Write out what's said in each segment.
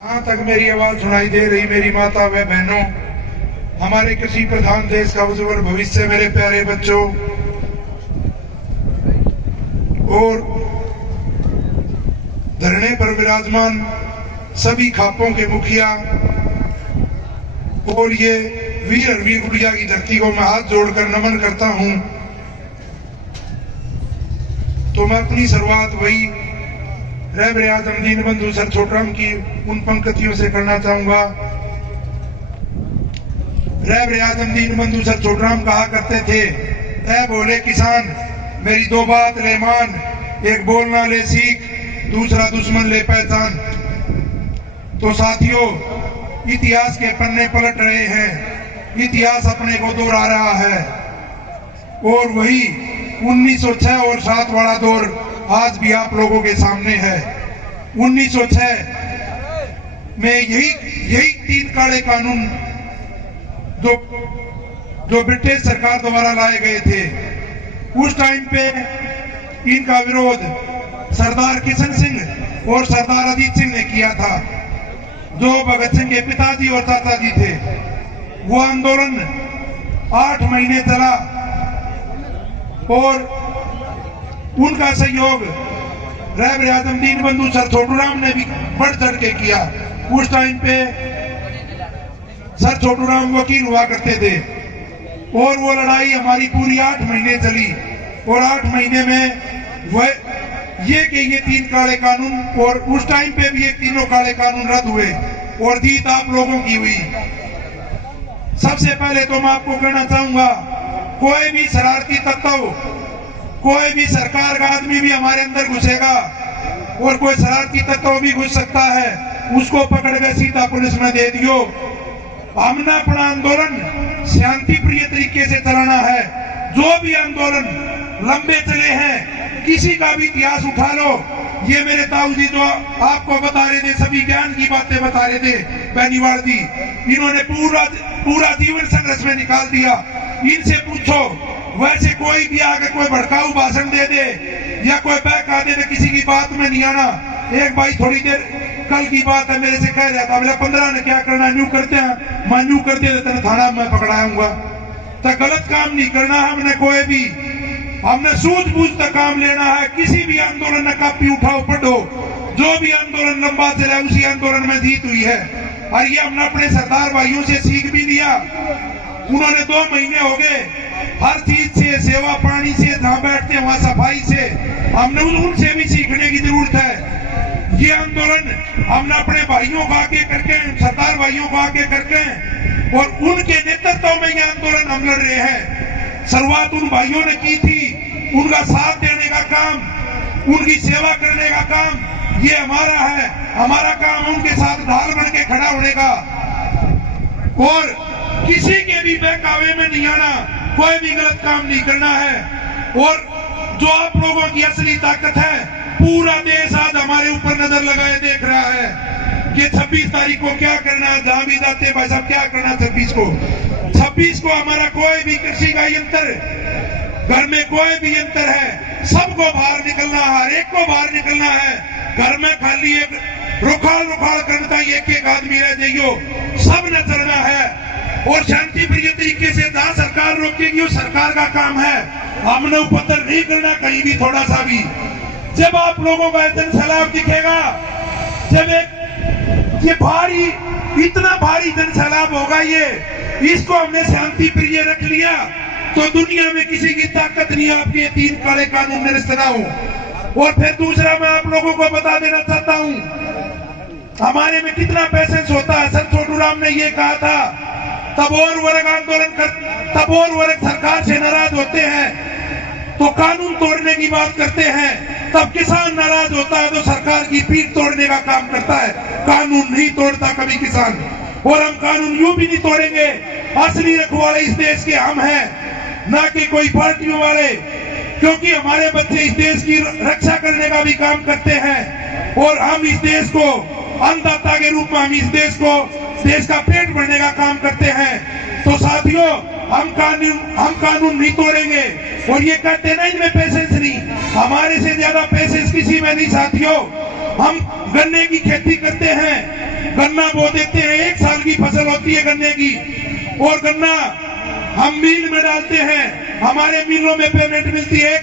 जहाँ तक मेरी आवाज सुनाई दे रही मेरी माता व बहनों, हमारे कृषि प्रधान देश का उज्जवल भविष्य, मेरे प्यारे बच्चों और धरने पर विराजमान सभी खापों के मुखिया और ये वीर अरवी गुड़िया की धरती को मैं हाथ जोड़कर नमन करता हूं। तो मैं अपनी शुरुआत वही रहबरे आजम दीनबंधु सर छोटराम की उन पंक्तियों से करना चाहूंगा। रहबरे आजम दीनबंधु सर छोटराम कहा करते थे, ऐ बोले किसान मेरी दो बात ले मान, एक बोलना ले सीख, दूसरा दुश्मन ले पहचान। तो साथियों, इतिहास के पन्ने पलट रहे हैं, इतिहास अपने को दोहरा रहा है और वही 1906 और 7 वाला दौर आज भी आप लोगों के सामने है। 1906 में यही 3 काले कानून जो ब्रिटिश सरकार द्वारा लाए गए थे, उस टाइम पे इनका विरोध सरदार किशन सिंह और सरदार अजीत सिंह ने किया था, जो भगत सिंह के पिताजी और चाचाजी थे। वो आंदोलन 8 महीने चला और उनका सहयोग रहबरे आजम दीनबंधु सर छोटूराम ने भी बढ़ चढ़ के किया। उस टाइम पे सर छोटूराम वकील हुआ करते थे और वो लड़ाई हमारी पूरी 8 महीने चली और 8 महीने में वह ये 3 काले कानून और उस टाइम पे भी ये तीनों काले कानून रद्द हुए और जीत आप लोगों की हुई। सबसे पहले तो मैं आपको कहना चाहूंगा, कोई भी शरारती तत्व, कोई भी सरकार का आदमी भी हमारे अंदर घुसेगा और कोई शरारती तत्व भी घुस सकता है, उसको पकड़ के सीधा पुलिस में दे दियो। हमने अपना आंदोलन शांति प्रिय तरीके से चलाना है। जो भी आंदोलन लंबे चले हैं, किसी का भी इतिहास उठा लो, ये मेरे ताऊ जी जो आपको बता रहे थे, सभी ज्ञान की बातें बता रहे थे, बेनीवाल जी, इन्होंने पूरा जीवन संघर्ष में निकाल दिया। इनसे पूछो, वैसे कोई भी आकर कोई भड़काऊ भाषण दे दे या कोई बहका दे, किसी की बात में नहीं आना। एक भाई थोड़ी देर कल की बात है, मेरे से कह रहा था, बोला 15 ने क्या करना, न्यू करते हैं, मैं न्यू कर देते तेरे थाना में पकड़ाऊंगा। तो गलत काम नहीं करना हमने, कोई भी हमने सूझबूझ का काम लेना है। किसी भी आंदोलन में कापी उठाओ पढ़ो, जो भी आंदोलन लंबा चला उसी आंदोलन में जीत हुई है। और ये हमने अपने सरदार भाइयों से सीख भी लिया। उन्होंने 2 महीने हो गए हर चीज से, सेवा पानी से, जहाँ बैठते हैं वहां सफाई से, हमने उनसे भी सीखने की जरूरत है। ये आंदोलन हमने अपने भाइयों को आगे करके, सरदार भाइयों को आगे करके और उनके नेतृत्व में ये आंदोलन हम लड़ रहे हैं। शुरुआत उन भाइयों ने की थी, उनका साथ देने का काम, उनकी सेवा करने का काम ये हमारा है। हमारा काम उनके साथ ढाल बन के खड़ा होने का और किसी के भी बहकावे में नहीं आना, कोई भी गलत काम नहीं करना है। और जो आप लोगों की असली ताकत है, पूरा देश आज हमारे ऊपर नजर लगाए देख रहा है कि 26 तारीख को क्या करना है। जहां भी जाते भाई साहब क्या करना 26 को हमारा कोई भी कृषि का यंत्र, घर में कोई भी यंत्र है, सबको बाहर निकलना है, हर एक को बाहर निकलना है। घर में खाली एक रुखाल करता एक आदमी रह जाइयो, सब न चलना है और शांति प्रिय तरीके से। जहां सरकार रोकेगी वो सरकार का काम है, हमने उपद्रव नहीं करना कहीं भी थोड़ा सा भी। जब आप लोगों का जन सैलाब दिखेगा, जब ये भारी, इतना भारी जन सैलाब होगा, ये इसको हमने शांति प्रिय रख लिया तो दुनिया में किसी की ताकत नहीं आपके 3 काले कानून में रिश्ता हो। और फिर दूसरा मैं आप लोगों को बता देना चाहता हूं, हमारे में कितना पैसेंस होता है। सर छोटूराम ने ये कहा था, तब और वर्ग सरकार से नाराज होते हैं तो कानून तोड़ने की बात करते हैं, तब किसान नाराज होता है तो सरकार की पीठ तोड़ने का काम करता है। कानून नहीं तोड़ता कभी किसान, और हम कानून यूं भी नहीं तोड़ेंगे। असली रखवाले इस देश के हम हैं, ना कि कोई पार्टियों वाले, क्योंकि हमारे बच्चे इस देश की रक्षा करने का भी काम करते हैं और हम इस देश को अन्नदाता के रूप में, हम इस देश का पेट भरने का काम करते हैं। तो साथियों, हम कानून नहीं तोड़ेंगे। और ये कहते ना इनमें पैसेंस नहीं, हमारे से ज्यादा पैसेंस किसी में नहीं साथियों। हम गन्ने की खेती करते हैं, गन्ना बो देते हैं, 1 साल की फसल होती है गन्ने की, और गन्ना हम मिल में डालते हैं, हमारे मिलों में पेमेंट मिलती है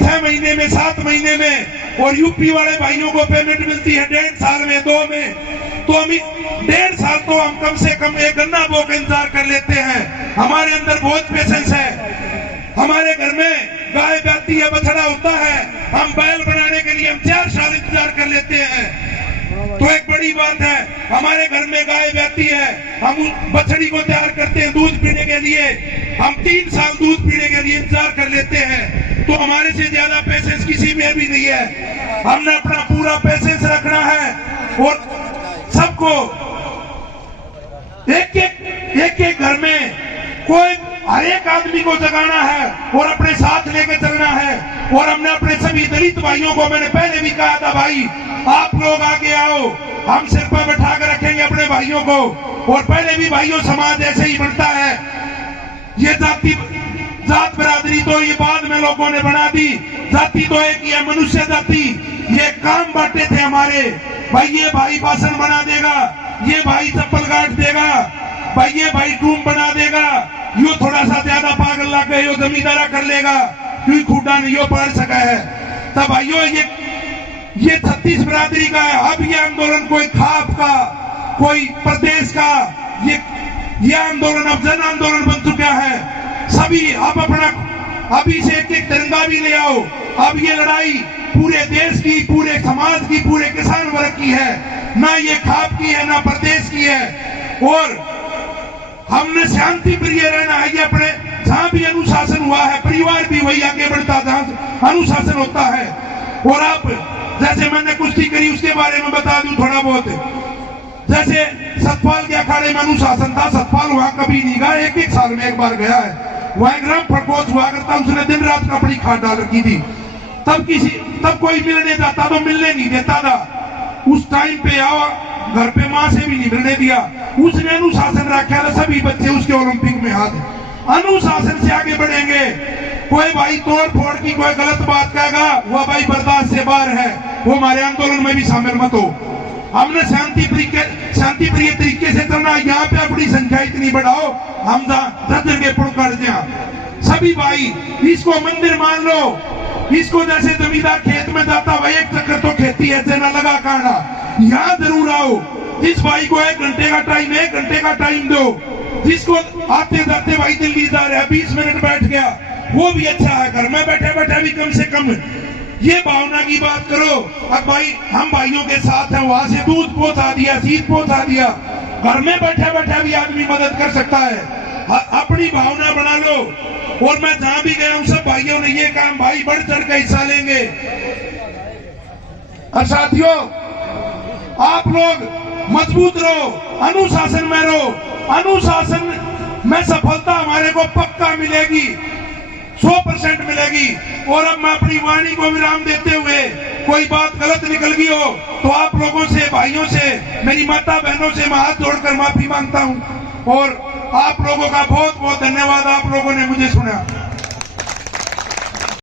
6 महीने में, 7 महीने में, और यूपी वाले भाइयों को पेमेंट मिलती है 1.5 साल में, 2 में। तो हम 1.5 साल तो हम कम से कम एक गन्ना बो का इंतजार कर लेते हैं। हमारे अंदर बहुत पेशेंस है। हमारे घर में गाय ब्याती है, बछड़ा होता है, हम बैल बनाने के लिए हम 4 साल इंतजार कर लेते हैं। तो एक बड़ी बात है, हमारे घर में गाय ब्याती है, हम उस बछड़ी को तैयार करते हैं दूध पीने के लिए, हम 3 साल दूध पीने के लिए इंतजार कर लेते हैं। तो हमारे से ज्यादा पेशेंस किसी में भी नहीं है। हमने अपना पूरा पेशेंस रखना है और सबको एक घर में कोई हर एक आदमी को जगाना है और अपने साथ लेके चलना है। और हमने अपने सभी दलित भाइयों को, मैंने पहले भी कहा था, भाई आप लोग आगे आओ, हम सिर पर बैठा कर रखेंगे अपने भाइयों को। और पहले भी भाइयों समाज ऐसे ही बनता है। ये जात बरादरी तो ये बाद में लोगों ने बना दी, जाति तो एक ही है, मनुष्य जाति। ये काम बांटे थे हमारे भाई, ये भाई बासन बना देगा, ये भाई चप्पल काट देगा, भाई ये भाई टूम बना देगा, यो थोड़ा सा ज्यादा पागल लग गए, यो जमींदारा कर लेगा, क्यों खुदा नहीं यो पढ़ सका है। तब भाइयों ये 36 बरादरी का है। अब ये आंदोलन कोई खाप का, कोई प्रदेश का, ये आंदोलन अब जन आंदोलन बन चुका है। सभी अब अपना अभी से एक तिरंगा भी ले आओ। अब ये लड़ाई पूरे देश की, पूरे समाज की, पूरे किसान वर्ग की है, ना ये खाप की है, ना प्रदेश की है। और हमने शांति प्रिय रहना है। ये अपने जहां भी अनुशासन हुआ है, परिवार भी वही आगे बढ़ता जहां अनुशासन होता है। और आप जैसे मैंने कुश्ती करी उसके बारे में बता दूं थोड़ा बहुत। जैसे सतपाल के अखाड़े में अनुशासन था, सतपाल वहां कभी नहीं गया, 1 साल में 1 बार गया है। वहां ग्राम प्रकोष्ठ हुआ करता, उसने दिन रात कपड़ी खाद डाल रखी थी। तब कोई मिलने जाता तो मिलने नहीं देता था। उस टाइम पे आवा घर पे माँ से भी नहीं मिलने दिया। उसने अनुशासन रखा था, सभी बच्चे उसके ओलंपिक में हाथ। अनुशासन से आगे बढ़ेंगे। कोई भाई तोड़ फोड़ की कोई गलत बात कहेगा, वह भाई बर्दाश्त से बाहर है, वो हमारे आंदोलन में भी शामिल मत हो। हमने शांति प्रिय तरीके से चलना। यहाँ पे अपनी संख्या इतनी बढ़ाओ, हम जजर के पुड़कर सभी भाई इसको मंदिर मान लो। इसको जैसे जमींदार खेत में जाता, भाई 1 चक्कर तो खेती ऐसे ना लगा काना, यहाँ जरूर आओ। जिस भाई को 1 घंटे का टाइम, 1 घंटे का टाइम दो। जिसको आते जाते भाई दिल्ली जा रहा है, 20 मिनट बैठ गया, वो भी अच्छा है। घर में बैठे बैठे भी कम से कम ये भावना की बात करो। अब भाई हम भाइयों के साथ हैं, वहां से दूध पहुंचा दिया, सीध पहुंचा दिया, घर में बैठे बैठे भी आदमी मदद कर सकता है। अपनी भावना बना लो। और मैं जहां भी गया हूं, सब भाइयों ने ये काम भाई बढ़ चढ़ के हिस्सा लेंगे। और साथियों, आप लोग मजबूत रहो, अनुशासन में रहो। अनुशासन में सफलता हमारे को पक्का मिलेगी, 100% मिलेगी। और अब मैं अपनी वाणी को विराम देते हुए, कोई बात गलत निकल गई हो तो आप लोगों से, भाइयों से, मेरी माता बहनों से मैं हाथ जोड़कर माफी मांगता हूं। और आप लोगों का बहुत बहुत धन्यवाद, आप लोगों ने मुझे सुना।